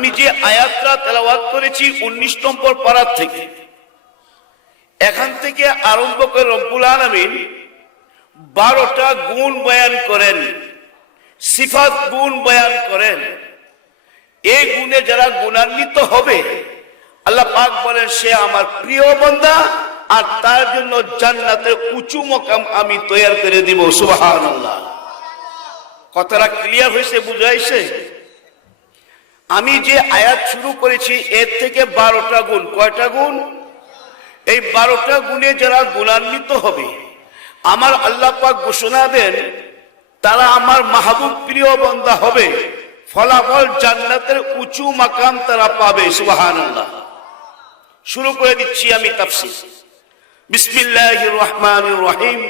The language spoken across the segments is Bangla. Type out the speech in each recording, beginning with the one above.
আমি যে আয়াতটা তেলাওয়াত করেছি উনিশ নম্বর পাড়ার থেকে। এখান থেকে আরম্ভ করে রব্বুল আলমিন বারোটা গুণ বয়ান করেন, সিফাত গুণ বয়ান করেন। এই গুণে যারা গুণান্বিত হবে, আল্লাহ পাক বলেন, সে আমার প্রিয় বন্দা আর তার জন্য জান্নাতের উঁচু মকাম আমি তৈরি করে দিব। আল্লাহ কথাটা ক্লিয়ার হয়েছে বুঝাইছে আমি যে আয়াত শুরু করেছি, এর থেকে বারোটা গুণ। কয়টা গুণ? এই বারোটা গুণে যারা গুণান্বিত হবে, আমার আল্লাহ পাক ঘোষণা দেন, তারা আমার মাহবুব প্রিয় বন্দা হবে। ফলাফল জান্নাতের উঁচু মাকাম তারা পাবে সুবাহান আল্লাহ শুরু করে দিচ্ছি আমি তাফসির। বিসমিল্লাহ রহমান রহিম।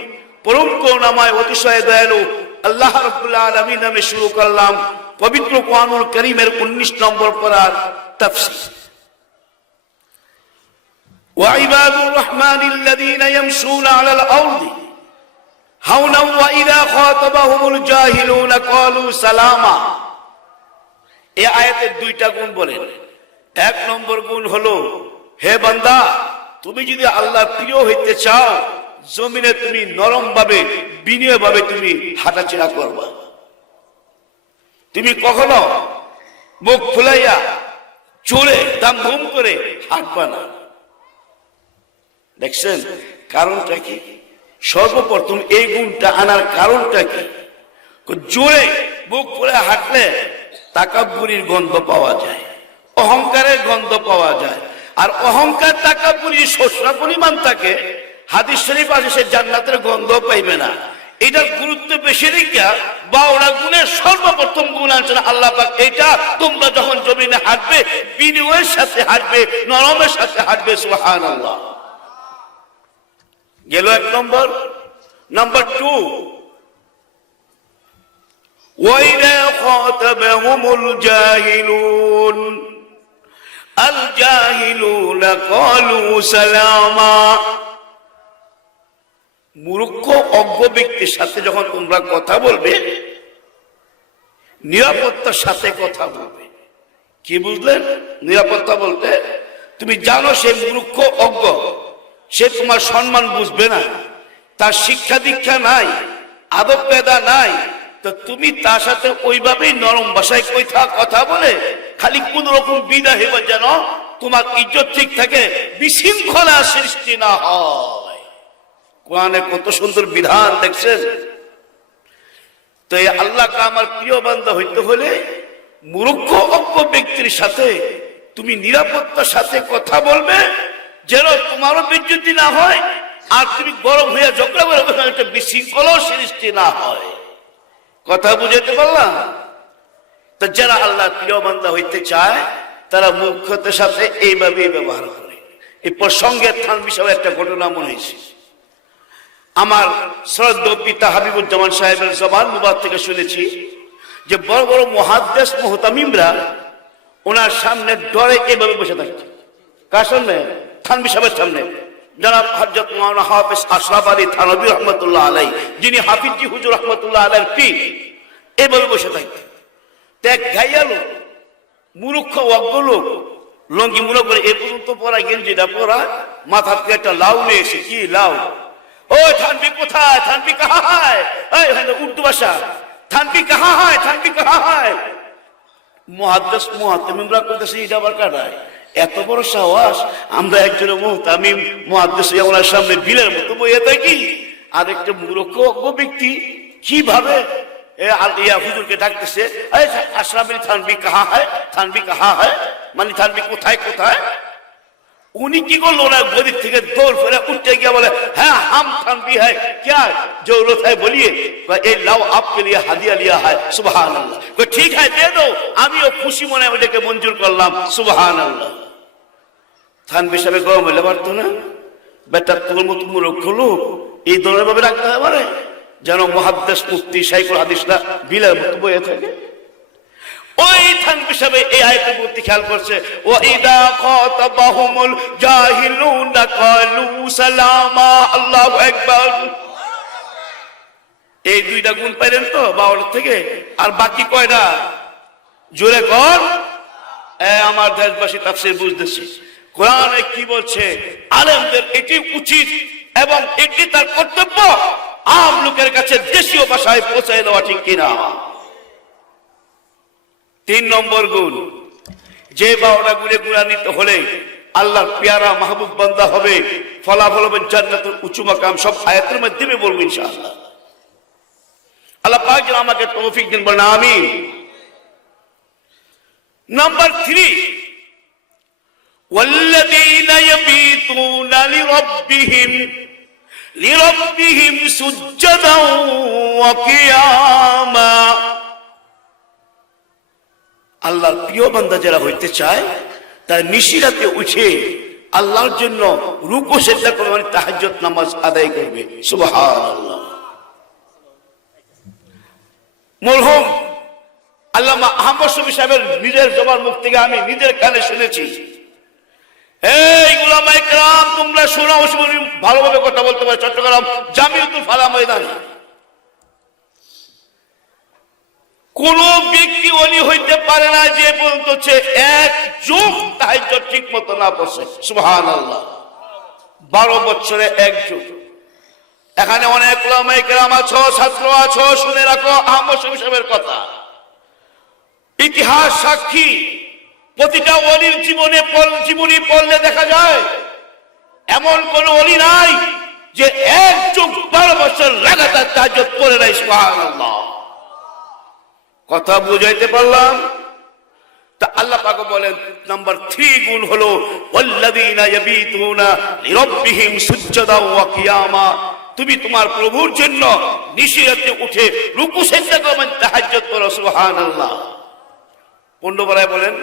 পরম করুণাময়, অতিশয় দয়ালু আল্লাহ রব্বুল্লাহ আলমী নামে শুরু করলাম পবিত্র কোরআনুল করিমের উনিশ নম্বর পড়ার তাফসির وعباد الرحمن الذين يمشون على الأرض هونا وإذا خاطبهم الجاهلون قالوا سلاما এই আয়াতের দুইটা গুণ বলেন এক নম্বর গুণ হলো হে বান্দা তুমি যদি আল্লাহ প্রিয় হইতে চাও জমিনে তুমি নরম ভাবে বিনয় ভাবে তুমি হাঁটাচলা করবা। তুমি কখনো মুখ ফুলাইয়া, চলে দাম ধুম করে হাঁটবা না। দেখছেন? কারণটা কি? সর্বপ্রথম এই গুণটা আনার কারণটা কি? জোরে বুক করে হাঁটলে তাকাবুরির গন্ধ পাওয়া যায়, অহংকারের গন্ধ পাওয়া যায়। আর অহংকার তাকাবুরি শস্যা পরিমাণ থাকে হাদিস শরীফ আছে সে জান্নাতের গন্ধ পাইবে না এটার গুরুত্ব বেশি দিকা বা ওরা গুণের সর্বপ্রথম গুণ আছে আল্লাহ পাক এটা তোমরা যখন জমিনে হাঁটবে বিনিময়ের সাথে হাঁটবে নরমের সাথে হাঁটবে সুহান আল্লাহ গেল এক নম্বর নাম্বার টু وإذا خاطبهم الجاهلون الجاهلون قالوا سلاما মূর্খ, অজ্ঞ ব্যক্তির সাথে যখন তোমরা কথা বলবে, নিরাপত্তার সাথে কথা বলবে। কি বুঝলেন নিরাপত্তা বলতে, তুমি জানো সে মূর্খ, অজ্ঞ, সে তোমার সম্মান বুঝবে না, তার শিক্ষা দীক্ষা নাই, আদব পেদা নাই, তো তুমি তার সাথে ওইভাবেই নরম ভাষায় কৈথা কথা বলে, খালি কোন রকম বিদা হেবে যেন তোমার ইজ্জত ঠিক থাকে, বিশৃঙ্খলা সৃষ্টি না হয়। কোরআনে কত সুন্দর বিধান দেখছেন? তো এই আল্লাহকে আমার প্রিয় বান্ধব হইতে হলে মূর্খ, অজ্ঞ ব্যক্তির সাথে, তুমি নিরাপত্তার সাথে কথা বলবে, যেন তোমারও বিদ্যুতি না হয়, আর তুমি গরম হইয়া ঝগড়া করে একটা বিশৃঙ্খলাও সৃষ্টি না হয়। কথা বুঝাতে পারলাম? তো যারা আল্লাহ প্রিয় বান্ধা হইতে চায়, তারা মুখ্যতার সাথে এইভাবেই ব্যবহার করে। এই প্রসঙ্গে থান বিষয়ে একটা ঘটনা মনে হয়েছে আমার শ্রদ্ধ পিতা হাবিবুজ্জামান সাহেবের জবান মুবাদ থেকে শুনেছি যে বড় বড় মহাদ্দেশ মোহতামিমরা ওনার সামনে ডরে এভাবে বসে থাকছে। কার সামনে? থানবি সাহেবের সামনে। জনাব হজরত মৌলানা হাফিজ আশরাফ আলী থানবী রহমতুল্লাহ আলাই, যিনি হাফিজি হুজুর রহমতুল্লাহ আলাইর পি এভাবে বসে থাকতেন ত্যাগ গাইয়া লোক, মূর্খ, অজ্ঞ লোক, লঙ্গি মূলক করে এ পর্যন্ত পরা গেঞ্জিটা পরা মাথা থেকে একটা লাউ নিয়ে এসে, কি লাউ? ও, থানবি কোথায়? থানবি কাহা হয়? উর্দু ভাষা। থানবি কাহা হয়? থানবি কাহা হয়? মহাদ্দেশ মহাত্মিমরা করতেছে এটা আবার কাটায় এত বড় সাহস। আমরা একজনের মহতামিম মহাদ্দেশ ওনার সামনে বিলের মতো বইয়ে থাকি। আর একটা মূর্খ ব্যক্তি কীভাবে ইয়া হুজুরকে ডাকতেছে, এই, আশরাফ থানবি কাহা হয়? থানবি কাহা হয়? মানে থানবি কোথায় কোথায়? উনি কি করল ওনার গদির থেকে দৌড় ফেলে উঠতে গিয়ে বলে হ্যাঁ হাম খান বি হ্যাঁ ক্যা জৌরথায় বলিয়ে? এই লাউ আপকে লিয়ে হাদিয়া লিয়া হয় সুবাহান আল্লাহ ঠিক হয় দিয়ে দাও আমিও খুশি মনে ওটাকে মঞ্জুর করলাম সুবাহান আল্লাহ থানবি গরম হইলে পারতো না। বেটার তোর মতো মূর্খ লোক এই দলের ভাবে রাখতে হয় মানে? যেন মহাদ্দেশ মুক্তি সাইকুল হাদিসরা বিলের মতো বয়ে থাকে। ওই এই আয়তের প্রতি খেয়াল করছে ও ইদা সালামা এই দুইটা গুণ পাইলেন তো বাউল থেকে, আর বাকি কয়টা? জোরে কর। আমার দেশবাসী তাফসির বুঝতেছে। কোরআনে কি বলছে? আলেমদের এটি উচিত এবং এটি তার কর্তব্য। আম লোকের কাছে দেশীয় ভাষায় পৌঁছায় দেওয়া ঠিক কিনা? তিন নম্বর গুণ যে বারোটা গুণে গুণান্বিত হলে আল্লাহর পেয়ারা মাহবুব বান্দা হবে ফলাফল হবে জান্নাতের উঁচু মাকাম সব আয়াতের মাধ্যমে বলবো ইনশাআল্লাহ আল্লাহ পাক যেন আমাকে তৌফিক দিন বলেন আমিন নাম্বার থ্রি والذين يبيتون لربهم لربهم سجدا وقياما আল্লাহর প্রিয় বান্দা যারা হইতে চায়, তার নিশিরাতে উঠে আল্লাহর জন্য রূপ সেদ্ধা করে মানে তাহাজত নামাজ আদায় করবে। সুবাহ মরহুম, আল্লামা আহমদ সাহেবের নিজের জবার মুখ থেকে আমি নিজের কানে শুনেছি। এই গুলামাইকরাম তোমরা শোনাও ভালোভাবে কথা বলতে পারে, চট্টগ্রাম জামিউতুল ফালা ময়দানে। কোন ব্যক্তি অলি হইতে পারে না যে পর্যন্ত হচ্ছে এক যুগ তাহাজ্জুদ ঠিক মতো না পড়ছে সুবহানাল্লাহ। বারো বছরে এক যুগ এখানে অনেক কেরাম আছো, ছাত্র আছো, শুনে রাখো আহমদ সাহেবের কথা। ইতিহাস সাক্ষী, প্রতিটা অলির জীবনে জীবনী পড়লে দেখা যায়, এমন কোন অলি নাই যে এক যুগ বারো বছর লাগাতার তাহাজ্জুদ পড়ে নাই, সুবহানাল্লাহ। কথা বুঝাইতে পারলাম? তা আল্লাহ পাক বলেন, নাম্বার থ্রি গুণ হলো তুমি তোমার প্রভুর জন্য নিশিরাতে উঠে রুকু করবেন করো সুবহানাল্লাহ। পূর্ণবরায় বলেন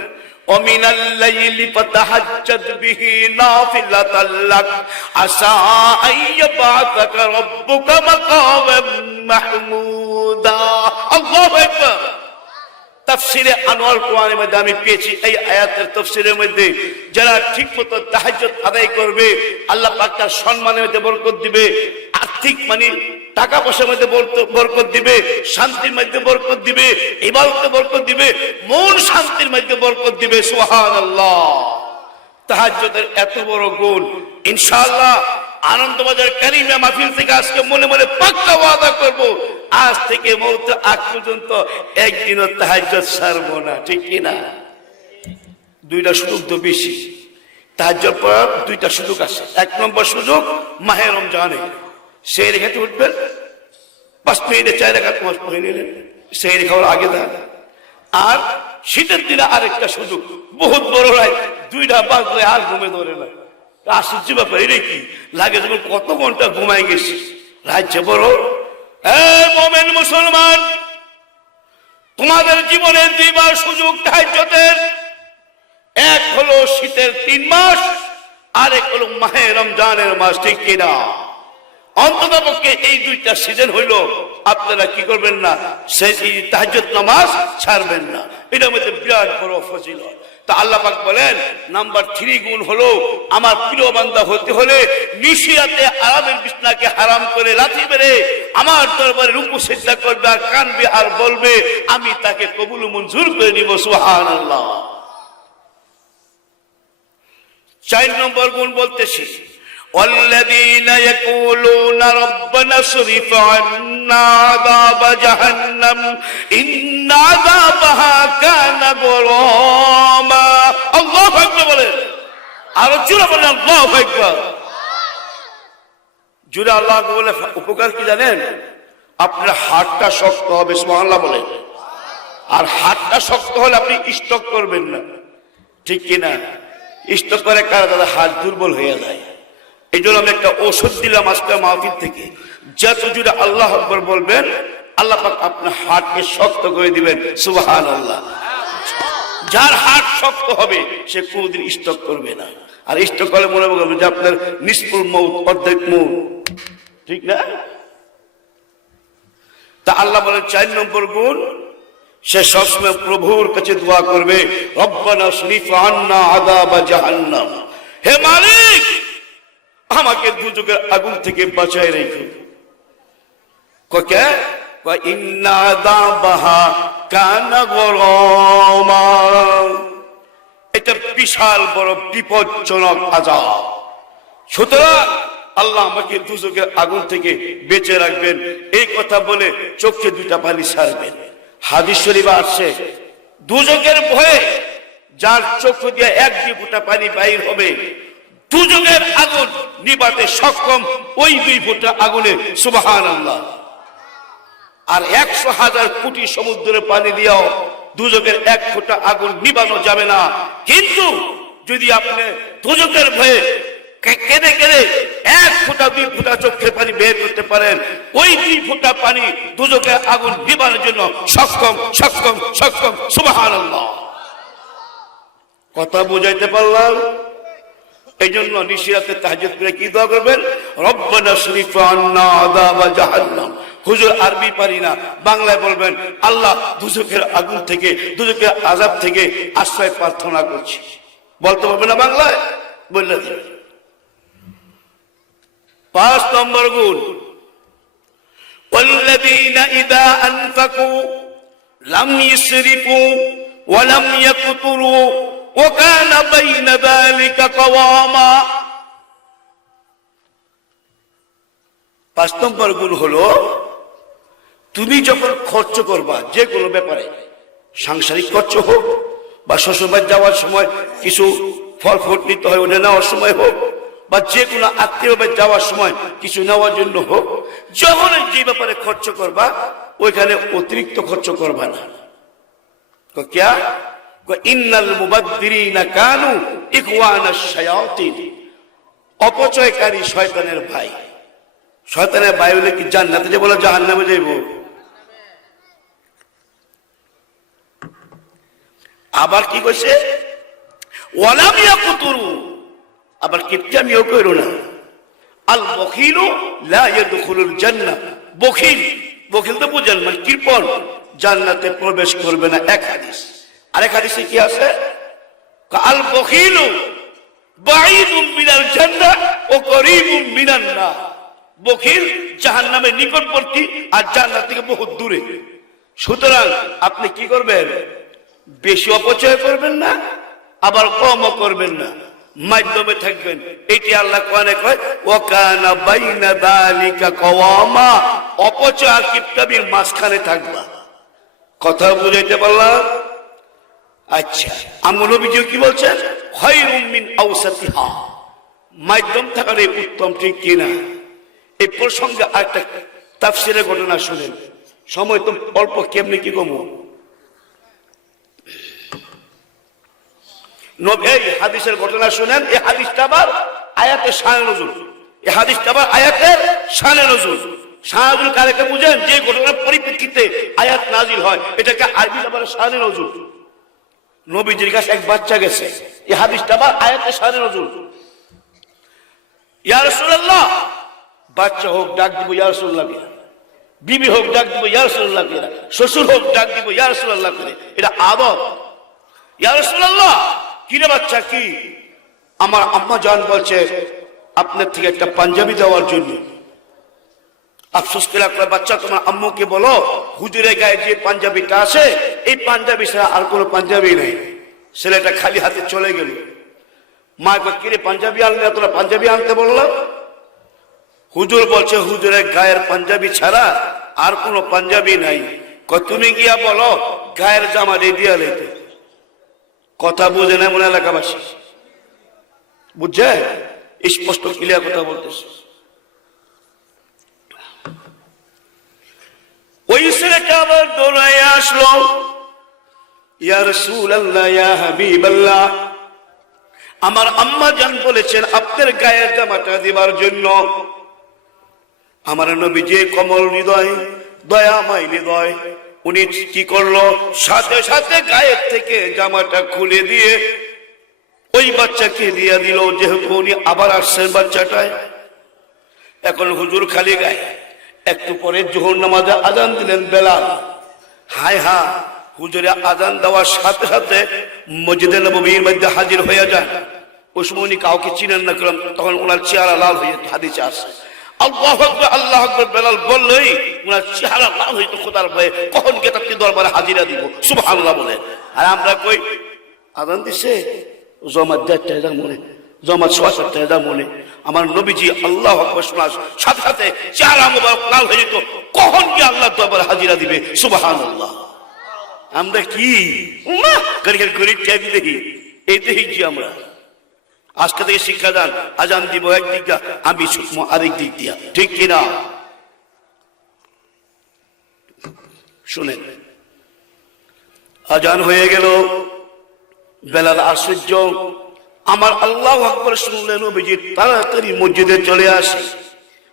ومن الليل فتهجد به نافلة لك عسى أن يبعثك ربك مقاما محمودا الله أكبر তাফসিরে আনোয়ার কোরআনের মধ্যে আমি পেয়েছি এই আয়াতের তাফসিরের মধ্যে যারা ঠিক মতো তাহাজ্জুদ আদায় করবে আল্লাহ পাক তার সম্মানের মধ্যে বরকত দিবে আর্থিক মানে টাকা পয়সার মধ্যে বরকত- দিবে, শান্তির মধ্যে বরকত দিবে ইবাদতে বরকত দিবে, মন শান্তির মধ্যে বরকত দিবে, সুবহানাল্লাহ। তাহাজ্জুদের এত বড় গুণ। ইনশাআল্লাহ আনন্দবাজার কারিমা মাহফিল থেকে আজকে মনে মনে পাক্কা ওয়াদা করব। আজ থেকে মৌত আগ পর্যন্ত একদিনও তাহাজ্জুদ ছাড়বো না, ঠিক কি না? দুইটা সুযোগ তো বেশি। তাহাজ্জুদ পড়ার দুইটা সুযোগ আছে। এক নম্বর সুযোগ মাহে রমজানে। সেই রেখাতে উঠবেন পাঁচ মিনিটে চার রেখা তোমার পড়ে নিলেন সেই রেখা ওর আগে দেয় আর শীতের দিনে আরেকটা সুযোগ বহুত বড় দুইটা আর ঘুমে ধরে না আশ্চর্য ব্যাপার কি লাগে যখন কত ঘণ্টা ঘুমাই রাজ্য বড় মোমেন মুসলমান তোমাদের জীবনে দুইবার সুযোগ তাহাজ্জুদের এক হলো শীতের তিন মাস আরেক হলো মাহে রমজানের মাস ঠিক কিনা অন্তত পক্ষে এই দুইটা সিজন হইল, আপনারা কি করবেন না? সেই তাহাজ্জুদ নামাজ ছাড়বেন না। মধ্যে বিরাট বড় ফজিল তা আল্লাহ বলেন, নাম্বার থ্রি গুণ হলো, আমার প্রিয় হতে হলে আরামের বিছনাকে হারাম করে লাথি মেরে আমার দরবারে রূপু চেষ্টা করবে আর কানবে আর বলবে, আমি তাকে কবুল মঞ্জুর করে নিব, সুবহানাল্লাহ। চার নম্বর গুণ বলতেছি والذين يقولون ربنا اصرف عنا عذاب جهنم إن عذابها كان غراما الله أكبر বলেন আর জোরে বলেন আল্লাহ আকবার জোরে আল্লাহ বলে উপকার কি জানেন আপনার হাতটা শক্ত হবে সুবহানাল্লাহ বলে আর হাতটা শক্ত হলে আপনি স্টক করবেন না ঠিক কিনা স্টক করে কারা তাদের হাত দুর্বল হয়ে যায় এই জন্য আমি একটা ওষুধ দিলাম আজকে মাহফিল থেকে। যত জুড়ে আল্লাহ আকবর বলবেন, আল্লাহ পাক আপনার হাতকে শক্ত করে দিবেন। সুবাহান আল্লাহ যার হাত শক্ত হবে, সে কোনদিন স্টক করবে না। আর স্টক করলে মনে করবে যে আপনার নিষ্ফুল মৌত, অর্ধেক মৌত। ঠিক না? তা আল্লাহ বলেন, চার নম্বর গুণ, সে সবসময় প্রভুর কাছে দোয়া করবে, রব্বানা শরীফ আন্না আদাবা জাহান্নাম। হে মালিক! আমাকে দুযোগের আগুন থেকে বাঁচায় রেখো। কে? ইন্না আদাবাহা কানা গরমা। বিশাল বড় বিপজ্জনক আজাব সুতরাং আল্লাহ আমাকে দুজকের আগুন থেকে বেঁচে রাখবেন। এই কথা বলে চোখে দুটা পানি ছাড়বেন হাদিস শরীফ আসছে দুজকের ভয়ে যার চোখ দিয়ে এক দুই ফুটা পানি বাইর হবে দুজকের আগুন নিবাতে সক্ষম ওই দুই ফুটা আগুনে সুবাহান আল্লাহ আর একশো হাজার কোটি সমুদ্রের পানি দিয়েও দুজকের এক ফোঁটা আগুন নিবানো যাবে না। কিন্তু যদি আপনি দুজকের ভয়ে কেঁদে কেঁদে এক ফোঁটা, দুই ফোঁটা চোখের পানি বের করতে পারেন, ওই দুই ফোঁটা পানি দুজকের আগুন নিবানোর জন্য সক্ষম সক্ষম সক্ষম সুবাহান কথা বুঝাইতে পারলাম? এই জন্য নিশিরাতে তাহাজ্জুদ করে কি দোয়া করবেন রব্বানা শরীফ আন্না আযাবা জাহান্নাম হুজুর আরবি পারি না বাংলায় বলবেন আল্লাহ দুজকের আগুন থেকে দুজকের আযাব থেকে আশ্রয় প্রার্থনা করছি বলতে পারবে না বাংলায় বললে দিন। পাঁচ নম্বর গুণ والذين إذا أنفقوا لم يسرفوا ولم يقتروا وكان بين ذلك قواما পাঁচ নম্বর গুণ হলো তুমি যখন খরচ করবা যে কোনো ব্যাপারে সাংসারিক খরচ হোক বা শ্বশুরবাড়ি যাওয়ার সময় কিছু ফল ফুট নিতে হয় ওটা নেওয়ার সময় হোক বা যে কোনো আত্মীয় বাড়ি যাওয়ার সময় কিছু নেওয়ার জন্য হোক যখন যে ব্যাপারে খরচ করবা ওইখানে অতিরিক্ত খরচ করবা না তো ক্যা ইন্নাল মুবাদ্দিরিনা কানু ইখওয়ানাশ শায়াতিন। অপচয়কারী শয়তানের ভাই। শয়তানের ভাই হলে কি জান্নাতে যে বলে জাহান্নামে যাইব? আবার কি কইছে? ওয়ালাম ইয়াকুতুরু। আবার কিপটামিও কইরো না। আল বখিলু লা ইয়াদখুলুল জান্নাহ বখিল। বখিল তো বুঝেন মানে কৃপণ। জান্নাতে প্রবেশ করবে না, এক হাদিস। আরেক হাদিসে কি আছে? আল বখিলু বাঈদুম মিনাল জান্নাহ ও করিবুম মিনান নার। বখিল জাহান্নামের নিকটবর্তী আর জান্নাত থেকে বহুত দূরে। সুতরাং আপনি কি করবেন? বেশি অপচয় করবেন না, আবার কমও করবেন না। মাধ্যমে থাকবেন। এটি আল্লাহ কোরআনে কয়, ওয়াকানা বাইনা দালিকা কওয়ামা। অপচয় আর কিপটাবির মাঝখানে থাকবা। কথা বুঝাইতে পারলাম? আচ্ছা আমল অভিযোগ কি বলছেন? খয়রুম মিন আওসাতিহা। মাধ্যম থাকার এই উত্তম ঠিক কিনা এই প্রসঙ্গে আরেকটা তাফসিরের ঘটনা শুনেন। সময় তো অল্প, কেমনি কি কমো? এই হাদিসের ঘটনা শুনেন, এই হাদিসটা আবার আয়াতের শানে নজুর এই হাদিসটা আবার আয়াতের শানে নজুর শাহাদুল কারেকে বুঝেন, যে ঘটনার পরিপ্রেক্ষিতে আয়াত নাজিল হয়, এটাকে আরবি আবার শানে নজুর নবীজির কাছে এক বাচ্চা গেছে। এই হাদিসটা আবার আয়াতের শানে নজুর ইয়া রাসূলুল্লাহ! বাচ্চা হোক, ডাক দিব, ইয়া রাসূলুল্লাহ কিনা বিবি হোক, ডাক দিব, ইয়া রাসূলুল্লাহ কিনা শ্বশুর হোক, ডাক দিব, ইয়া রাসূলুল্লাহ করে এটা আদব। ইয়া রাসূলুল্লাহ! কিরে বাচ্চা, কি? আমার আম্মা জান বলছে, আপনার থেকে একটা পাঞ্জাবি দেওয়ার জন্য। আফসোস করে আপনার বাচ্চা তোমার আম্মুকে বলো হুজুরের গায়ে যে পাঞ্জাবিটা আছে এই পাঞ্জাবি ছাড়া আর কোনো পাঞ্জাবি নেই। ছেলেটা খালি হাতে চলে গেল। মা কয়, কিরে পাঞ্জাবি আনলে তোরা পাঞ্জাবি আনতে বললাম হুজুর বলছে হুজুরের গায়ের পাঞ্জাবি ছাড়া আর কোনো পাঞ্জাবি নাই। কয়, তুমি গিয়া বলো গায়ের জামা রেডিয়া লেতে। কথা বুঝে না মনে এলাকাবাসী। বুঝছে? স্পষ্ট ক্লিয়ার কথা বলতেছে। ওই ছেলেটা আবার দৌড়ায় আসলো। ইয়া রাসূলুল্লাহ, ইয়া হাবিবাল্লাহ, আমার আম্মা জান বলেছেন, আপনার গায়ের জামাটা দিবার জন্য। আমার নবী যে কমল হৃদয়, দয়াময় হৃদয়, উনি কি করল? সাথে সাথে গায়ের থেকে জামাটা খুলে দিয়ে ওই বাচ্চাকে দিয়ে দিল। যেহেতু উনি আবার আসছেন বাচ্চাটায়, এখন হুজুর খালি গায়ে। একটু পরে জোহর নামাজে আজান দিলেন বেলাল। হায় হা হুজুরে আজান দেওয়ার সাথে সাথে মসজিদে নবীর মধ্যে হাজির হয়ে যায় ওই সময় উনি কাউকে চিনেন না করলাম তখন ওনার চেহারা লাল হয়ে হাদিসে আসে আল্লাহ আল্লাহ বেলাল বললেই ওনার চেহারা লাল হইতো খোদার ভয়ে কখন গেতাপ্তি দরবারে হাজিরা দিব? সুবহানাল্লাহ বলে। আর আমরা কই, আজান দিছে? জমাত দেড়টা মনে। জমাত সোয়া সাতটা হাজার মনে আমার নবীজি আল্লাহ সাথে সাথে চার মুবারক লাল হয়ে যেত। কখন কি আল্লাহ দরবার হাজিরা দিবে? সুবাহান আল্লাহ আমরা কি? দেখি? এই দেখি আমরা। আজকে থেকে শিক্ষা দান দিব একদিক দিয়া, আমি আরেক দিক দিয়া। ঠিক কিনা শুনেন। আজান হয়ে গেল, বেলার আশ্চর্য আমার আল্লাহ আকবর শুনলেন নবীজি তাড়াতাড়ি মসজিদে চলে আসে।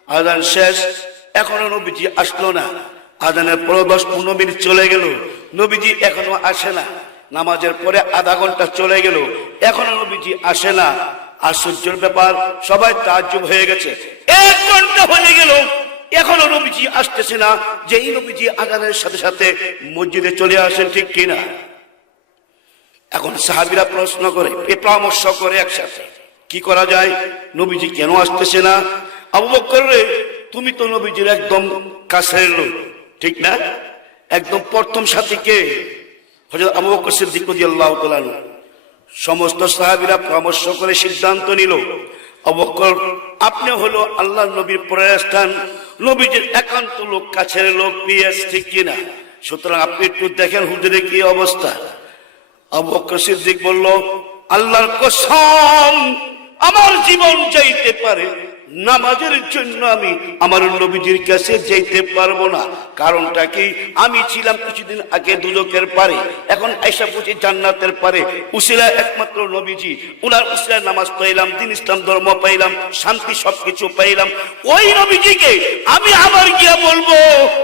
আদান শেষ, এখনও নবীজি আসলো না। আদানের পরে দশ পনেরো মিনিট চলে গেল, নবীজি এখনও আসে না। নামাজের পরে আধা ঘণ্টা চলে গেল, এখনও নবীজি আসে না। আশ্চর্যের ব্যাপার, সবাই তাজ্জব হয়ে গেছে। এক ঘণ্টা হয়ে গেল, এখনও নবীজি আসতেছে না। যেই নবীজি আজানের সাথে সাথে মসজিদে চলে আসেন ঠিক কিনা? এখন সাহাবিরা প্রশ্ন করে পরামর্শ করে একসাথে। কি করা যায়? নবীজি কেন আসতেছে না? আবু বকর তুমি তো নবীজির একদম কাছের লোক, ঠিক না? একদম প্রথম সাথী কে হযরত আবু বকর সিদ্দিক রাদিয়াল্লাহু তাআলা সমস্ত সাহাবিরা পরামর্শ করে সিদ্ধান্ত নিল, আবু বকর আপনি হলো আল্লাহ নবীর পরের স্থান নবীজির একান্ত লোক, কাছের লোক পিএস ঠিক কিনা? সুতরাং আপনি একটু দেখেন হুজুরের কি অবস্থা। আবু বলল আল্লাহর কসম আমার জীবন যাইতে পারে। নামাজের জন্য আমি আমার নবীজির কাছে যেতে পারব না। কারণটা কি? আমি ছিলাম কিছুদিন আগে দুজকের পারে। এখন আইসা বুঝি জান্নাতের পারে। উসিলা একমাত্র নবীজি। উনার উসিলা নামাজ পাইলাম দিন ইসলাম ধর্ম পাইলাম, শান্তি সবকিছু পাইলাম। ওই নবীজিকে আমি আবার গিয়া বলব,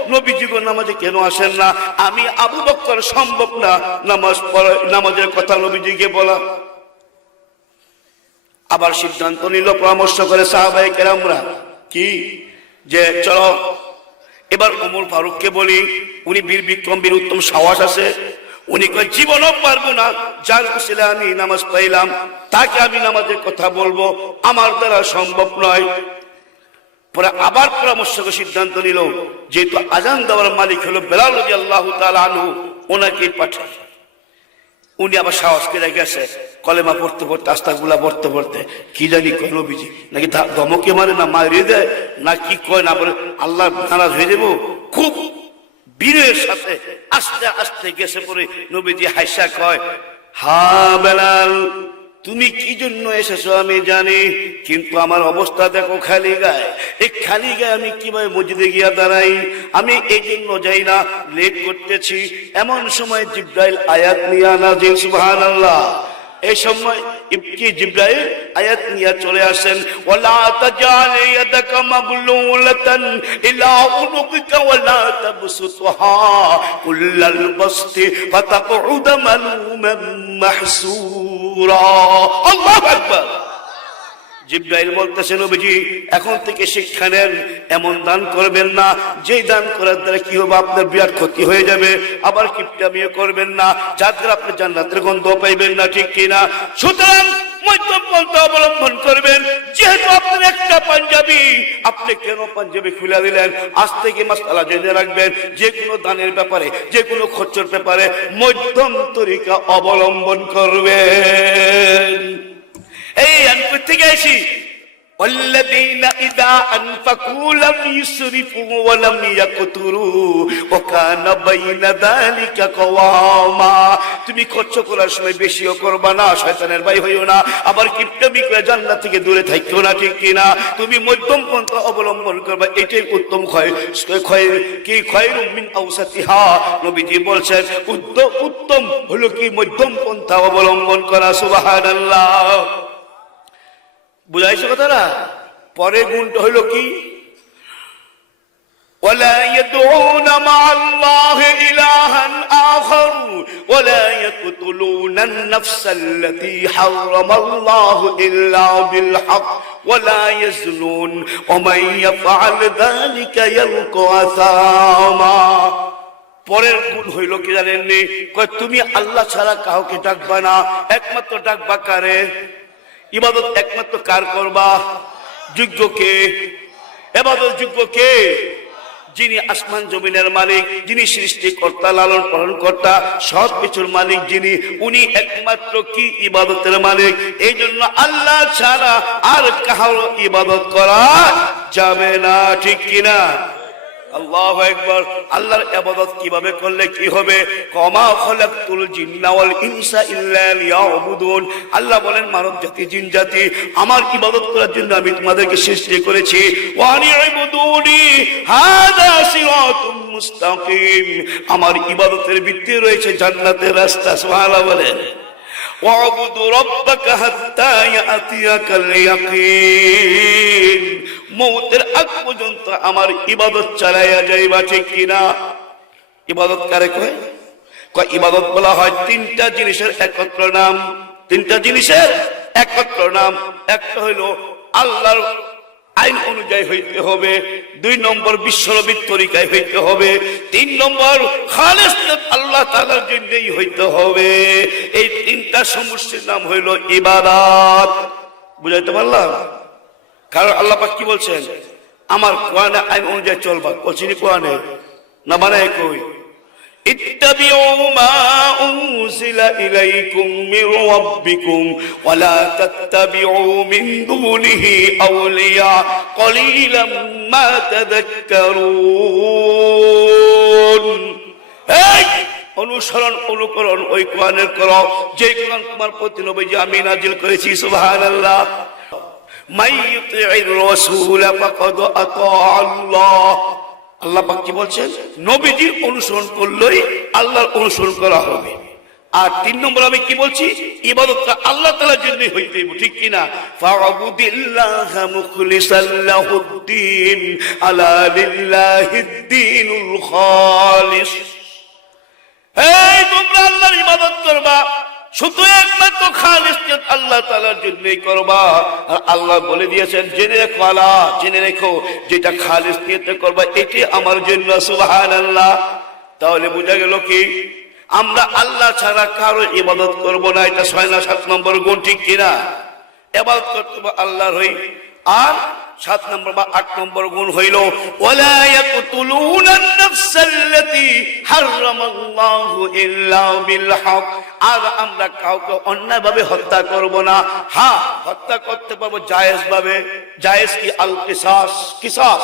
নবীজি গো, নামাজে কেন আসেন না? আমি আবু বক্কর সম্ভব না নামাজ নামাজের কথা নবীজিকে বলা। আবার সিদ্ধান্ত নিল, পরামর্শ করে সাহাবাই কেরামরা, কি? যে চলো, এবার ওমর ফারুককে বলি, উনি বীর বিক্রম, বীর উত্তম সাহস আছে। উনি কয়, জীবনও পারব না, যার ছেলে আমি নামাজ পাইলাম তাকে আমি নামাজের কথা বলব, আমার দ্বারা সম্ভব নয়। পরে আবার পরামর্শ করে সিদ্ধান্ত নিল, যেহেতু আজান দেওয়ার মালিক হলো বেলাল আল্লাহ আনহু ওনাকে পাঠায়। উনি আবার সাহস করে গেছে, কলেমা পড়তে পড়তে আস্তা গুলা পড়তে পড়তে, কি জানি কয় নবীজি? নাকি ধমকে মারে না মারিয়ে দেয় না কি কয় না বলে, আল্লাহ নারাজ হয়ে যাব? খুব বীরের সাথে আস্তে আস্তে গেছে পরে নবীজি হাইসা কয়, হা বেলাল তুমি কি জন্য এসেছ আমি জানি, কিন্তু আমার অবস্থা দেখো খালি গায়ে। এই খালি গায়ে আমি কীভাবে মসজিদে গিয়া দাঁড়াই? আমি এই জন্য যাই না, লেট করতেছি। এমন সময় জিব্রাইল আয়াত নিয়া নাজিল সুবহানাল্লাহ এই সময় ইবকি জিব্রাইল আয়াত নিয়ে চলে আসেন ওয়ালা তাজাল ইয়াদাকা মাগলুলাতান ইলা উনুকিকা ওয়ালা তাবসুতহা কুল্লাল বাসতি ফাতাকউদ মালুমান মাহসুরা আল্লাহু আকবার জিব্রাইল বলতেছে, নবীজি, এখন থেকে শিক্ষা নেন, এমন দান করবেন না। যেই দান করার দ্বারা কি হবে? আপনার বিরাট ক্ষতি হয়ে যাবে। আবার কিপটামিও করবেন না। যার দ্বারা আপনি জান্নাতের গন্ধ পাইবেন না, ঠিক কিনা? সুতরাং মধ্যম পন্থা অবলম্বন করবেন। যেহেতু আপনার একটা পাঞ্জাবি, আপনি কেন পাঞ্জাবি খুলে দিলেন? আজ থেকে মাসালা জেনে রাখবেন, যে কোনো দানের ব্যাপারে, যে কোনো খরচের ব্যাপারে মধ্যম তরিকা অবলম্বন করবেন। এই আমি কোথেকে আসি والذين إذا أنفقوا لم يسرفوا ولم يقتروا وكان بين ذلك قواما তুমি খরচ করার সময় বেশিও করবা না শয়তানের ভাই হইও না আবার কিপটামি করে জান্নাত থেকে দূরে থাকিও না ঠিক কিনা তুমি মধ্যম পন্থা অবলম্বন করবা এটাই উত্তম ক্ষয় ক্ষয় কি খয়রুম মিন আওসাতিহা নবীজি বলছেন উত্তম উত্তম হলো কি মধ্যম পন্থা অবলম্বন করা সুবহানাল্লাহ বুঝাইছো কথাটা পরের গুণটা হলো কি ولا يدعون مع الله إلها آخر ولا يقتلون النفس التي حرم الله إلا بالحق ولا يزنون ومن يفعل ذلك يلقى أثاما পরের গুণ হইল কি জানেননি কয় তুমি আল্লাহ ছাড়া কাউকে ডাকবা না একমাত্র ডাকবা কারে ইবাদত একমাত্র কার করবা? যোগ্য কে? এবাদত যোগ্য কে? যিনি আসমান জমিনের মালিক, যিনি সৃষ্টিকর্তা, লালন পালন কর্তা সব কিছুর মালিক যিনি, উনি একমাত্র কি ইবাদতের মালিক? এই জন্য আল্লাহ ছাড়া আর কাহারও ইবাদত করা যাবে না, ঠিক কিনা? আল্লাহ একবার আল্লাহর ইবাদত কীভাবে করলে কি হবে? কমা খলাকতুল জিন্না ওয়াল ইনসা ইল্লা লিয়াবুদুন। আল্লাহ বলেন, মানব জাতি, জিন জাতি, আমার ইবাদত করার জন্য আমি তোমাদেরকে সৃষ্টি করেছি। ওয়ানি ইবুদুনি হাদা সিরাতুম মুস্তাকিম। আমার ইবাদতের ভিত্তি রয়েছে জান্নাতের রাস্তা, সুবহানাল্লাহ বলেন। واعبد ربك حتى يأتيك اليقين মৌতের আগ পর্যন্ত আমার ইবাদত চালাইয়া যাইবা ঠিক কিনা ইবাদত কারে কয় কয় ইবাদত বলা হয় তিনটা জিনিসের একত্র নাম তিনটা জিনিসের একত্র নাম একটা হইল আল্লাহর আইন অনুযায়ী হইতে হবে, দুই নম্বর বিশ্বনবীর তরিকায় হইতে হবে, তিন নম্বর খালেস আল্লাহ তালার জন্যই হইতে হবে। এই তিনটা সমষ্টির নাম হইল ইবাদত। বুঝাইতে পারলাম? কারণ আল্লাহ পাক কি বলছেন? আমার কোরআনে আইন অনুযায়ী চলবা বলছিনি কোরআনে? না মানে কই? اتبعوا ما أنزل إليكم من ربكم ولا تتبعوا من دونه أولياء قليلا ما تذكرون এই অনুসরণ অনুকরণ ওই কোরআনের করো যে কোরআন তোমার প্রতি নবীজি আমি নাজিল করেছি সুবহানাল্লাহ মাই ইউতি'র রাসূল ফাকাদ আতা আল্লাহ আল্লাহ পাক কি বলছেন? নবীজির অনুসরণ করলেই আল্লাহর অনুসরণ করা হবে। আর তিন নম্বর আমি কি বলছি? ইবাদতটা আল্লাহ তাআলার জন্যই হইতে ঠিক কিনা? ফাআবুদিল্লাহ মুখলিসাল লাহুদ্দিন আলা লিল্লাহিদ্দিনুল খালিস। এই, তোমরা আল্লাহর ইবাদত করবা। শুধু একমাত্র খালিস আল্লাহ তাআলার জন্যই করবা। আর আল্লাহ বলে দিয়েছেন, জেনে রেখো আলা, জেনে রেখো, যেটা খালিস নিয়তে করবা, এটি আমার জন্য, সুবহানাল্লাহ। তাহলে বোঝা গেল কি? আমরা আল্লাহ ছাড়া কারও ইবাদত করব না, এটা ছয় না সাত নম্বর গুণ ঠিক কিনা? এবাদত করতে আল্লাহর হই। আর সাত নম্বর বা আট নম্বর গুণ হইল আর আমরা কাউকে অন্যায়ভাবে হত্যা করব না। হ্যাঁ হত্যা করতে পারব জায়েজ ভাবে জায়েজ কি আল কিসাস? কিসাস।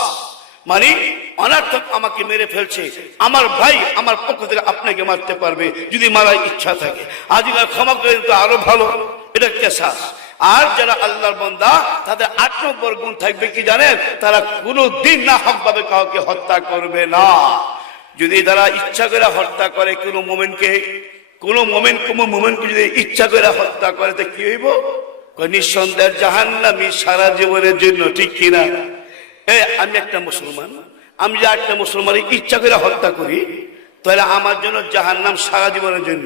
মানে অনার্থক আমাকে মেরে ফেলছে। আমার ভাই আমার পক্ষ থেকে আপনাকে মারতে পারবে যদি মারার ইচ্ছা থাকে। আজকাল ক্ষমা করে আরও ভালো। এটা কেসাস। আর যারা আল্লাহর বন্দা, তাদের আট নম্বর গুণ থাকবে কি জানেন? তারা কোনো দিন না হক ভাবে কাউকে হত্যা করবে না। যদি তারা ইচ্ছা করে হত্যা করে কোনো মোমেনকে, কোনো মোমেন, কোনো মোমেনকে যদি ইচ্ছা করে হত্যা করে, তো কি হইব? নিঃসন্দেহ জাহান্নামি সারা জীবনের জন্য, ঠিক কিনা এই আমি একটা মুসলমান, আমি যে একটা মুসলমানের ইচ্ছা করে হত্যা করি, তাহলে আমার জন্য জাহান্নাম সারা জীবনের জন্য।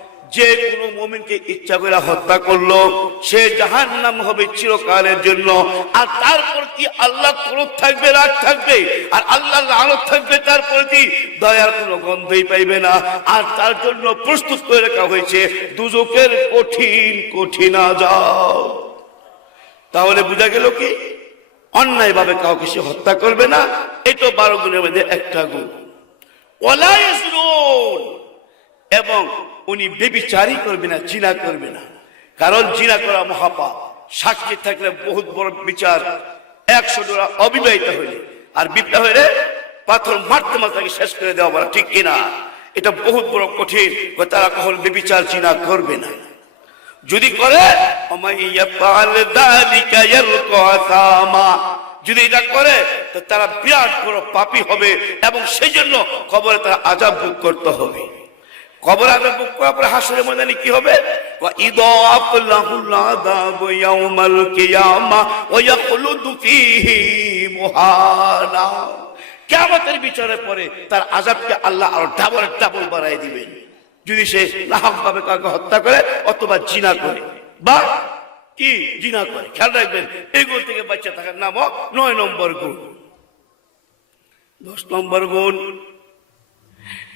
যে কোনো মুমিনকে ইচ্ছা করে হত্যা করল, সে জাহান নাম হবে চিরকালের জন্য। আর তারপর কি আল্লাহ ক্রোধ থাকবে, রাগ থাকবে? আর আল্লাহ লালত থাকবে তার প্রতি দয়ার কোনো গন্ধই পাইবে না। আর তার জন্য প্রস্তুত করে রাখা হয়েছে, দুজকের কঠিন কঠিন যাও তাহলে বোঝা গেল কি? অন্যায় ভাবে কাউকে সে হত্যা করবে না এটা বারো গুণের মধ্যে একটা গুণ। এবং উনি বেবিচারই করবে না, জিনা করবে না। কারণ জিনা করা মহাপাপ। সাক্ষী থাকলে বহুত বড় বিচার। একশো ডোরা অবিবাহিত হইলে। আর বিপ্লব হইলে পাথর মারতে তাকে শেষ করে দেওয়া বলা ঠিক কিনা? এটা বহুত বড় কঠিন। তারা কখন বেবিচার, জিনা করবে না। যদি করে যদি এটা করে, তো তারা বিরাট বড় পাপি হবে এবং সেই জন্য কবরে তারা আজাব ভোগ করতে হবে। কবর আজাব ভোগ করার পরে হাসরের ময়দানে কি হবে? ইদাফ লাহুল আযাব ইয়াউমাল কিয়ামা ওয়া ইয়াখলুদু ফীহি মুহানা। কেমতের বিচারে পরে তার আজাবকে আল্লাহ আরও ডাবল ডাবল বাড়াই দিবেন। যদি সে নাহক ভাবে কাউকে হত্যা করে অথবা জিনা করে। বা কি? জিনা করে। খেয়াল রাখবেন এই এগুলো থেকে বাচ্চা থাকার নাম নয় নম্বর গুণ। দশ নম্বর গুণ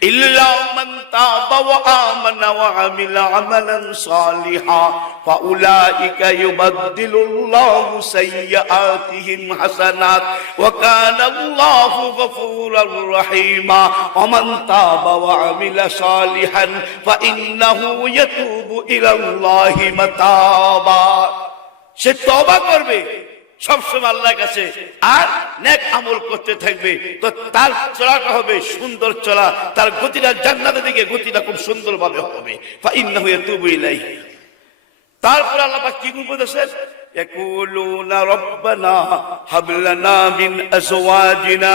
إلا من تاب وآمن وعمل عملا صالحا فأولئك يبدل الله سيئاتهم حسنات وكان الله غفورا رحيما ومن تاب وعمل صالحا فإنه يتوب إلى الله متابا সে তবা করবে সবসময় আল্লাহর কাছে আর নেক আমল করতে থাকবে তো তার চলাটা হবে সুন্দর চলা তার গতিটা জান্নাতের দিকে গতিটা খুব সুন্দর ভাবে হবে ফাইন্নাহু ইয়াতুবু ইলাইহি তারপর আল্লাহ পাক কি বলেছেন يقولون ربنا هب لنا من ازواجنا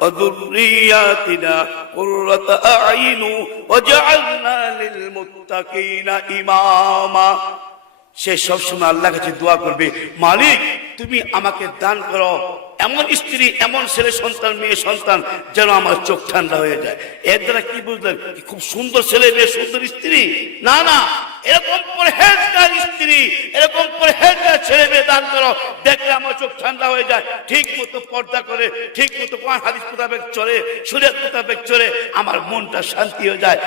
وذرياتنا قرة اعين واجعلنا للمتقين اماما সে সবসময় আল্লাহ কাছে দোয়া করবে, মালিক, তুমি আমাকে দান করো। এমন স্ত্রী, এমন ছেলে সন্তান, মেয়ে সন্তান যেন আমার চোখ ঠান্ডা হয়ে যায়। এর দ্বারা কি বুঝলেন? খুব সুন্দর ছেলে, মেয়ে, সুন্দর স্ত্রী? না না। এরকম পরহেজগার স্ত্রী, এরকম পরহেজগার ছেলে মেয়ে দান করো, দেখলে আমার চোখ ঠান্ডা হয়ে যায়। ঠিক মতো পর্দা করে, ঠিক মতো কোরআন হাদিস মোতাবেক চলে সুরের মোতাবেক চলে, আমার মনটা শান্তি হয়ে যায়।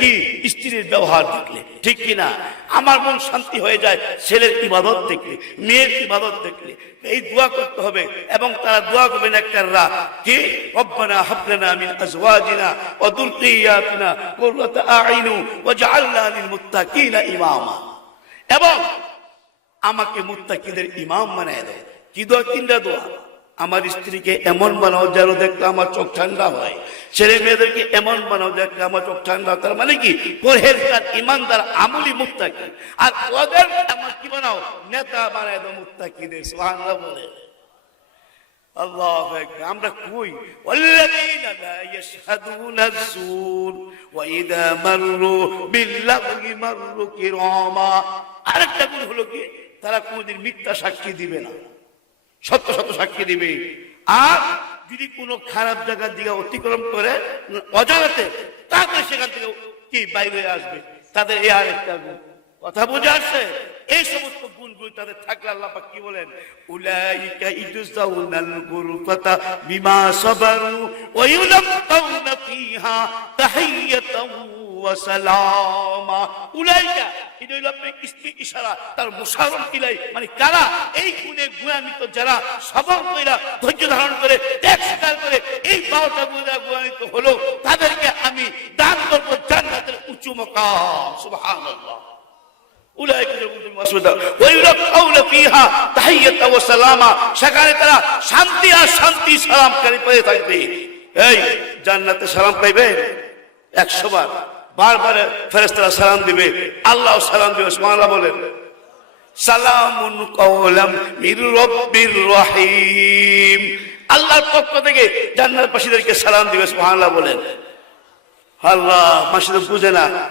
কি? স্ত্রীর ব্যবহার দেখলে, ঠিক কিনা আমার মন শান্তি হয়ে যায়, ছেলের ইবাদত দেখলে, মেয়ের ইবাদত দেখলে। এই দোয়া করতে হবে, এবং তারা দোয়া করবেন একটা রাত। কি? রব্বানা হাবলানা মিন আজওয়াজিনা ওয়া যুররিয়াতিনা কুররাতা আইনু ওয়াজআলনা লিল মুত্তাকিনা ইমামা। এবং আমাকে মুত্তাকিদের ইমাম বানায় দাও। কি দোয়া, তিনটা দোয়া? আমার স্ত্রীকে এমন বানাও যেন দেখলে আমার চোখ ঠান্ডা হয়। ছেলে মেয়েদেরকে এমন বানাও দেখলে আমার চোখ ঠান্ডা। তার মানে কি? পরহেজগার, ইমানদার, আমলি মুত্তাকি। আর ওদের আমার কি বানাও? নেতা বানায় দাও মুত্তাকিদের, সুবহানাল্লাহ বলে। আল্লাহ আমরা কই والذين لا يشهدون الزور واذا مروا باللغو مروا كراما আরেকটা গুণ হলো কি তারা কোনোদিন মিথ্যা সাক্ষী দিবে না সত্য সত্য সাক্ষী দিবে আর যদি কোনো খারাপ জায়গার দিকে অতিক্রম করে অজানাতে তারপরে সেখান থেকে কি বাইরে আসবে তাদের এ আরেকটা গুণ কথা বুঝে আসছে এই সমস্ত গুণগুলো তাদের থাকলে আল্লাহ কি বলেন? উলাইকা ইজজাউনাল গুরফাতা বিমা সাবারু ওয়া ইউলাকাউনা ফিহা তাহিয়াতাও ওয়া সালামা। উলাইকা, এটা হলো আপনার ইসমি ইশারা, তার মুশারফ কিলাই মানে কারা? এই গুণে গুণান্বিত যারা সবর কইরা ধৈর্য ধারণ করে, ত্যাগ স্বীকার করে, এই বারোটা গুণা গুণান্বিত হলো, তাদেরকে আমি দান করব জান্নাতের উঁচু মকাম। সুবহানাল্লাহ। সেখানে তারা শান্তি আর শান্তি সালাম করে পেয়ে থাকবে। এই, জান্নাতে সালাম পাইবে? একশো বার বারবার ফেরেস্তারা সালাম দিবে। আল্লাহ সালাম দিবে, সুবহানাল্লাহ বলেন। আল্লাহর পক্ষ থেকে জান্নাতবাসীদেরকে সালাম দিবে বলেন। আল্লাহ মাসিদ বুঝে না।